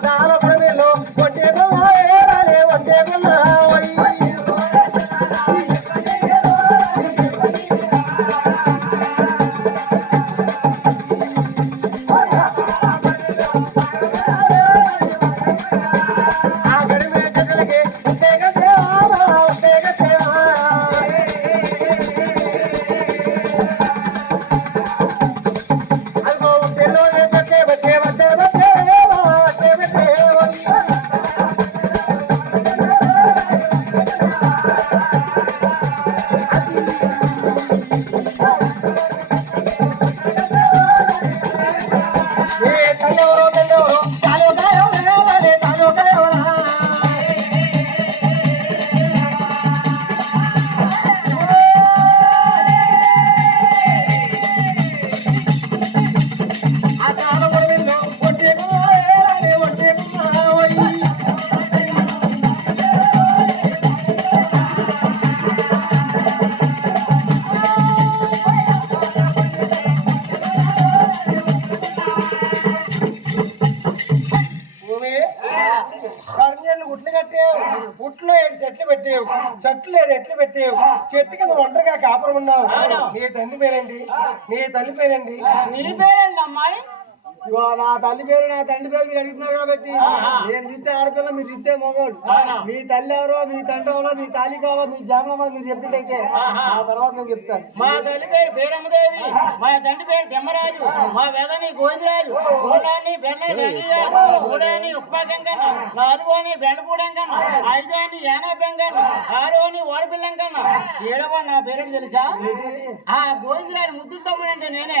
Cada కట్టావు. గుట్లో ఏడు చెట్లు పెట్టావు. చెట్లు ఏడు ఎట్లు పెట్టావు. చెట్టు కింద ఒంటరిగా కాపురం ఉన్నావు. నీ తండ్రి పేరేంటి? నీ తల్లి పేరేంటి? నీ పేరేంటి అమ్మాయి? నా తల్లి పేరు నా తండ్రి పేరు మీరు అడుగుతున్నారు కాబట్టి నేను రిత్తే ఆడపిల్ల మీరు రిత్తే మగోడు. మీ తల్లి ఎవరో మీ తండ్రి ఎవరో మీ తాలి కావాలో మీ జామలో మీరు చెప్పినట్టయితే ఆ తర్వాత నేను చెప్తాను. మా తల్లి పేరు పేరమ్మదేవి మా తండ్రి పేరు తిమ్మరాజు మా వెదని గోవిందరాజు గోడాన్ని బెల్లని వెంకయ్య గోడాన్ని ఉప్పా గంగన్న నాలుగోని బెండపూడెం కన్నా ఐదోని బెంగన్న ఆరోని ఓడపిల్లం కన్నా ఏడవ నా పేరు తెలుసా? ఆ గోవిందరాజు తమ్ముడు అంటే నేనే.